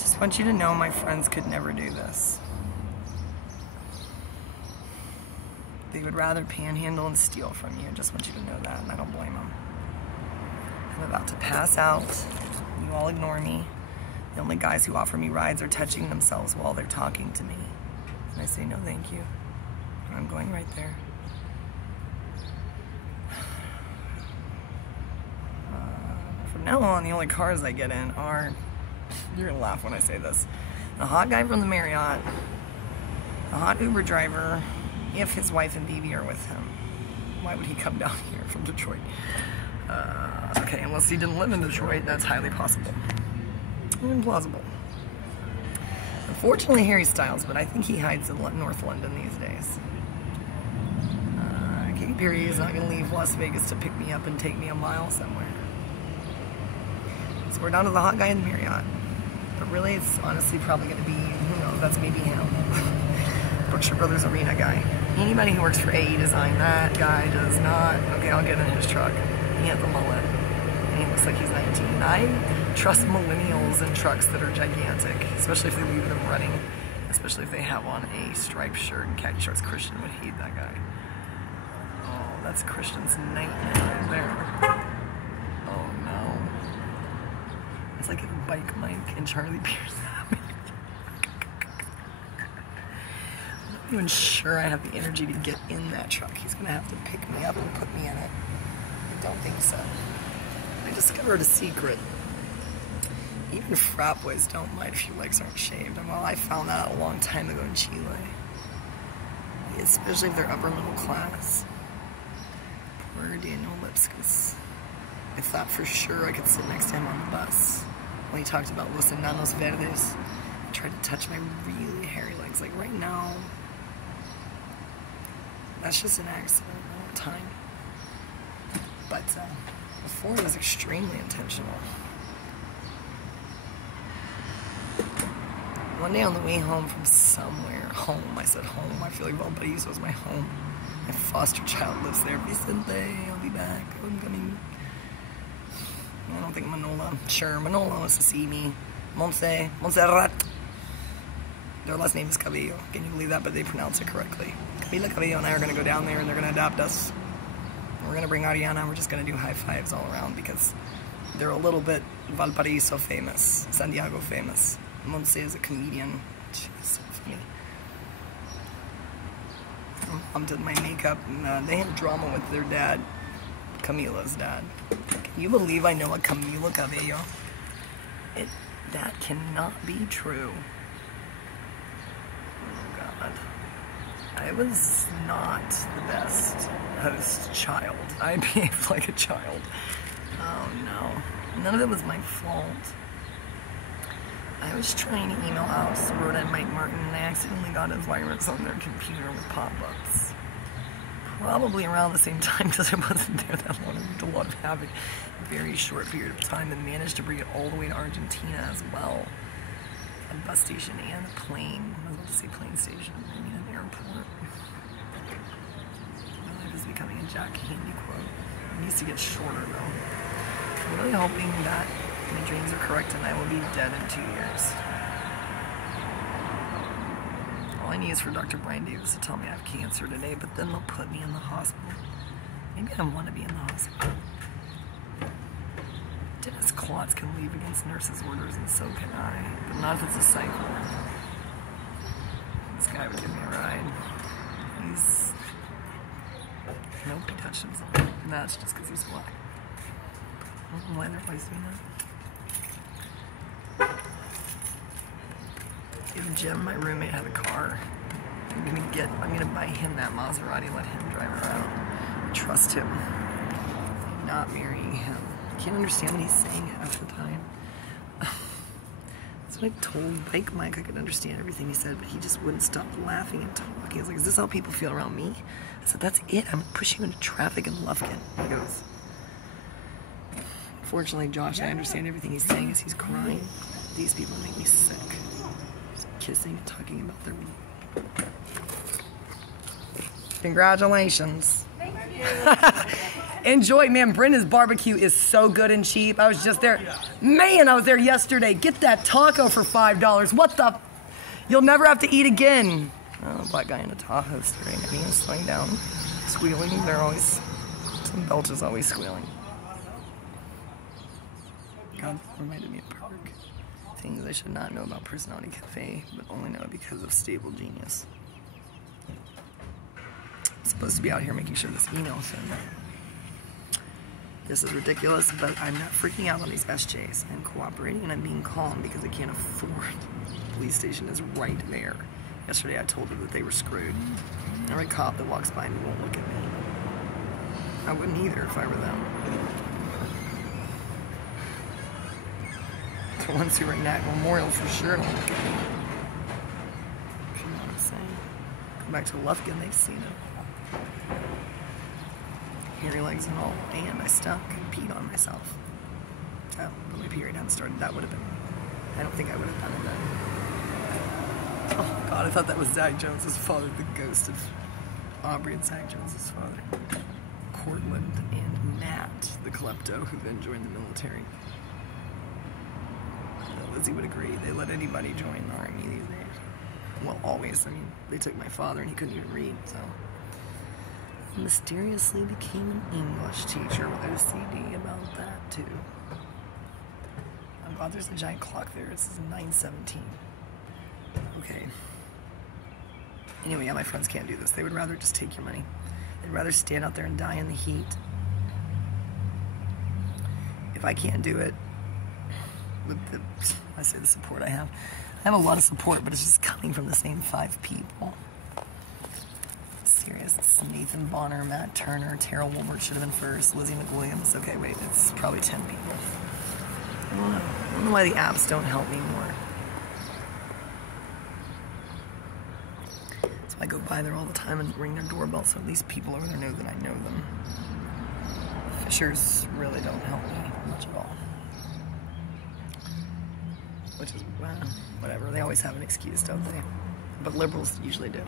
Just want you to know my friends could never do this. They would rather panhandle and steal from you. Just want you to know that, and I don't blame them. I'm about to pass out. You all ignore me. The only guys who offer me rides are touching themselves while they're talking to me. And I say, no, thank you. And I'm going right there. From now on, the only cars I get in are, you're gonna laugh when I say this, the hot guy from the Marriott, the hot Uber driver, if his wife and baby are with him. Why would he come down here from Detroit? Okay, unless he didn't live in Detroit, that's highly possible. Implausible. Unfortunately, Harry Styles, but I think he hides in North London these days. Katy Perry is not going to leave Las Vegas to pick me up and take me a mile somewhere. So we're down to the hot guy in the Marriott. But really, it's honestly probably going to be, who knows, that's maybe him. Berkshire Brothers Arena guy. Anybody who works for AE Design, that guy does not. Okay, I'll get in his truck. He has a mullet. And he looks like he's 19. I trust millennials in trucks that are gigantic, especially if they leave them running. Especially if they have on a striped shirt and khaki shorts. Christian would hate that guy. Oh, that's Christian's nightmare right there. Oh no. It's like if Bike Mike and Charlie Pierce have me. I'm not even sure I have the energy to get in that truck. He's gonna have to pick me up and put me in it. I don't think so. I discovered a secret. Even frat boys don't mind if your legs aren't shaved. And well, I found that out a long time ago in Chile. Especially if they're upper middle class. Poor Daniel Lipskis. I thought for sure I could sit next to him on the bus when he talked about Los Enanos Verdes. I tried to touch my really hairy legs. Like right now, that's just an accident all the time. But before it was extremely intentional. One day on the way home from somewhere, home, I said home, I feel like Valparaiso was my home. My foster child lives there. Vicente, I'll be back, I'm coming. I don't think Manola, sure, Manola wants to see me. Montserrat. Their last name is Cabello. Can you believe that? But they pronounce it correctly. Camila Cabello and I are going to go down there and they're going to adopt us. We're going to bring Ariana and we're just going to do high fives all around because they're a little bit Valparaiso famous, San Diego famous. Montse is a comedian. She's so funny. Mom did my makeup and they had drama with their dad, Camila's dad. Can you believe I know a Camila Cabello? That cannot be true. Oh God. I was not the best host child. I behaved like a child. Oh no. None of it was my fault. I was trying to email Alex Rhoda and Mike Martin and I accidentally got a virus on their computer with pop-ups. Probably around the same time because I wasn't there that long. I did a lot of havoc. Very short period of time and managed to bring it all the way to Argentina as well. A bus station and a plane. I was about to say plane station. I mean an airport. My life is becoming a Jack Handy quote. It needs to get shorter though. I'm really hoping that my dreams are correct and I will be dead in 2 years. All I need is for Dr. Brian Davis to tell me I have cancer today, but then they'll put me in the hospital. Maybe I don't want to be in the hospital. Dennis Klotz can leave against nurses' orders, and so can I, but not if it's a psych ward. This guy would give me a ride. He's... Nope, he touched himself. And that's just because he's black. I don't know why they're always doing that. If Jim, my roommate, had a car, I'm gonna buy him that Maserati, let him drive around. Trust him. I'm not marrying him. I can't understand what he's saying half the time. That's what I told Bike Mike. I could understand everything he said, but he just wouldn't stop laughing and talking. He was like, is this how people feel around me? I said, that's it. I'm pushing you into traffic in Lufkin. He goes, fortunately, Josh, I understand everything he's saying as he's crying. These people make me sick. Just kissing and talking about their... Congratulations. Thank you. Enjoy, man. Brenda's barbecue is so good and cheap. I was just there. Man, I was there yesterday. Get that taco for $5. What the? You'll never have to eat again. Oh, black guy in a Tahoe staring at me and slowing down, squealing. They're always, some Belch is always squealing. God, reminded me of Perk. Things I should not know about Personality Cafe, but only know because of Stable Genius. I'm supposed to be out here making sure this email sent. This is ridiculous, but I'm not freaking out on these SJs. I'm cooperating and I'm being calm because I can't afford. The police station is right there. Yesterday I told her that they were screwed. Every cop that walks by me won't look at me. I wouldn't either if I were them. The ones who are at Memorial for sure don't look at me. Come on, I'm saying. Go back to Lufkin, they've seen it. Hairy legs and all, and I stunk and peed on myself. Oh, but my period hadn't started. That would have been. I don't think I would have done it then. Oh God, I thought that was Zach Jones's father, the ghost of Aubrey and Zach Jones's father. Cortland and Matt, the klepto, who then joined the military. Lizzie would agree. They let anybody join the army these days. Well, always. I mean, they took my father and he couldn't even read, so. Mysteriously became an English teacher with OCD about that too. Oh God, there's a giant clock there. It says 9:17. Okay. Anyway, yeah, my friends can't do this. They would rather just take your money. They'd rather stand out there and die in the heat. If I can't do it, with the, I say the support I have a lot of support, but it's just coming from the same 5 people. Serious. It's Nathan Bonner, Matt Turner, Terrell Wolbert should have been first, Lizzie McWilliams. Okay, wait, it's probably 10 people. I don't know why the apps don't help me more. So I go by there all the time and ring their doorbell so at least people over there know that I know them. Fishers really don't help me much at all. Which is, well, whatever. They always have an excuse, don't they? But liberals usually do.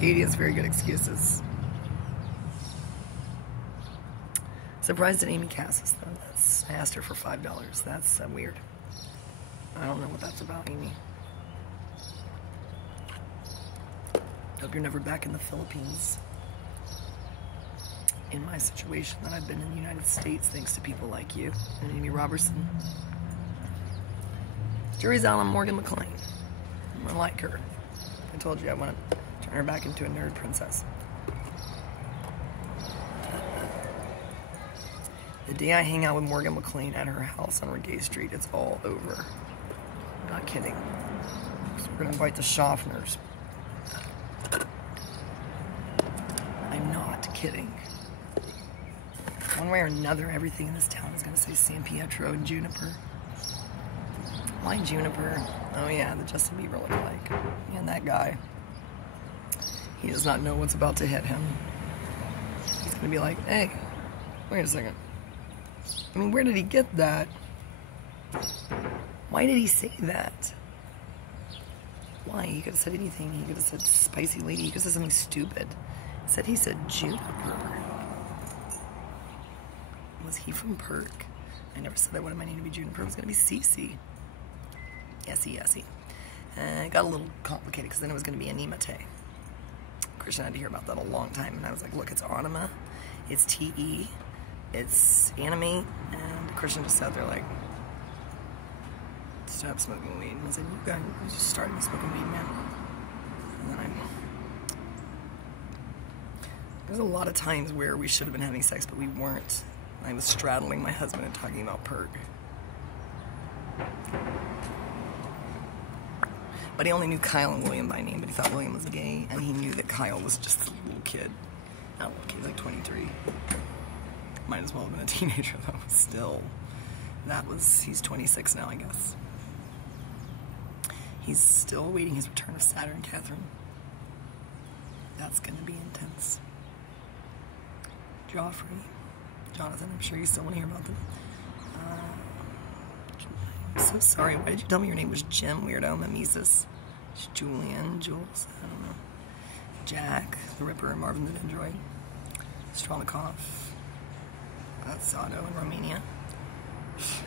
Katie has very good excuses. Surprised at Amy Cassis, though. I asked her for $5. That's weird. I don't know what that's about, Amy. Hope you're never back in the Philippines. In my situation, that I've been in the United States thanks to people like you and Amy Robertson. Jury's out on Morgan McLean. I like her. I told you I want to turn her back into a nerd princess. The day I hang out with Morgan McLean at her house on Regay Street, it's all over. I'm not kidding. So we're gonna invite the Schaffners. I'm not kidding. One way or another, everything in this town is gonna say San Pietro and Juniper. Why Juniper? Oh yeah, the Justin Bieber lookalike. And that guy. He does not know what's about to hit him. He's gonna be like, hey, wait a second. I mean, where did he get that? Why did he say that? Why? He could have said anything. He could have said spicy lady. He could have said something stupid. Instead, he said Juniper. Was he from Perk? I never said I wanted my name to be Juniper. It was going to be Cece. Yesy. It got a little complicated because then it was going to be Animate. Christian had to hear about that a long time, and I was like, look, it's Anima, it's T-E, it's Animate, and Christian just sat there like, stop smoking weed. And I said, you guys just started smoking weed, man. And then there's a lot of times where we should have been having sex, but we weren't. I was straddling my husband and talking about Perk. But he only knew Kyle and William by name, but he thought William was gay, and he knew that Kyle was just a little kid. Not a little kid, he was like 23. Might as well have been a teenager, though. Still, he's 26 now, I guess. He's still awaiting his return of Saturn and Catherine. That's gonna be intense. Joffrey, Jonathan, I'm sure you still want to hear about them. I'm so sorry. Why did you tell me your name was Jim, weirdo? Mimesis. Julian, Jules, I don't know. Jack, the Ripper, and Marvin the Android. Strelnikov. That's Otto in Romania.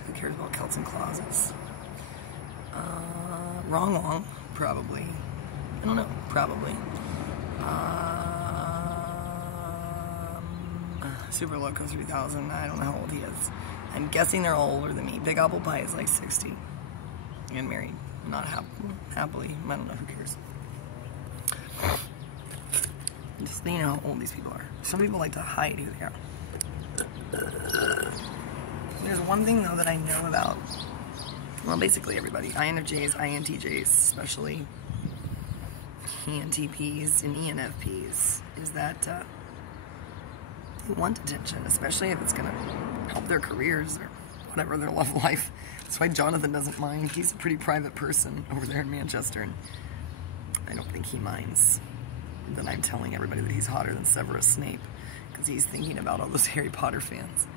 Who cares about Celts and closets? Wrong, probably. I don't know, probably. Super Loco 3000, I don't know how old he is. I'm guessing they're all older than me. Big Apple Pie is like 60. And married. Not happily. I don't know, who cares. Just, you know how old these people are. Some people like to hide who they are. There's one thing, though, that I know about, well, basically everybody. INFJs, INTJs, especially ENTPs and ENFPs, is that they want attention, especially if it's going to help their careers or whatever, their love life. That's why Jonathan doesn't mind. He's a pretty private person over there in Manchester, and I don't think he minds that I'm telling everybody that he's hotter than Severus Snape, because he's thinking about all those Harry Potter fans.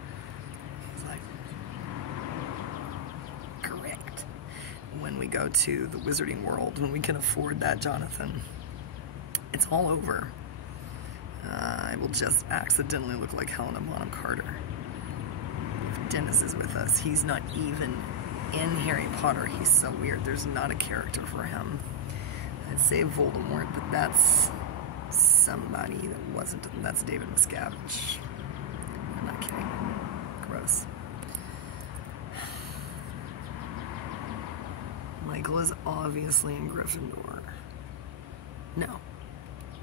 He's like, correct. When we go to the Wizarding World, when we can afford that, Jonathan, it's all over. I will just accidentally look like Helena Bonham Carter. If Dennis is with us, he's not even in Harry Potter. He's so weird. There's not a character for him. I'd say Voldemort, but that's somebody that wasn't. That's David Miscavige. I'm not kidding. Gross. Michael is obviously in Gryffindor. No.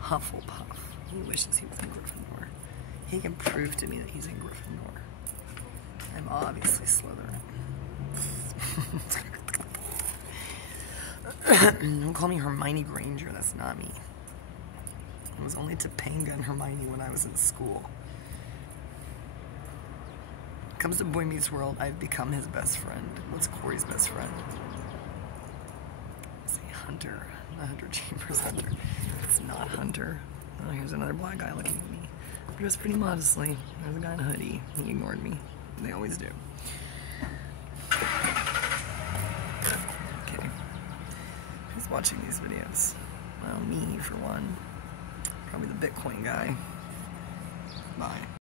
Hufflepuff. He wishes he was in Gryffindor. He can prove to me that he's in Gryffindor. I'm obviously Slytherin. Don't call me Hermione Granger. That's not me. I was only Topanga and Hermione when I was in school. When it comes to Boy Meets World, I've become his best friend. What's Corey's best friend? Let's see, Hunter. Not Hunter Chambers. Hunter. It's not Hunter. Oh, here's another black guy looking at me. Dressed pretty modestly. There's a guy in a hoodie. He ignored me. They always do. Okay. Who's watching these videos? Well, me, for one. Probably the Bitcoin guy. Bye.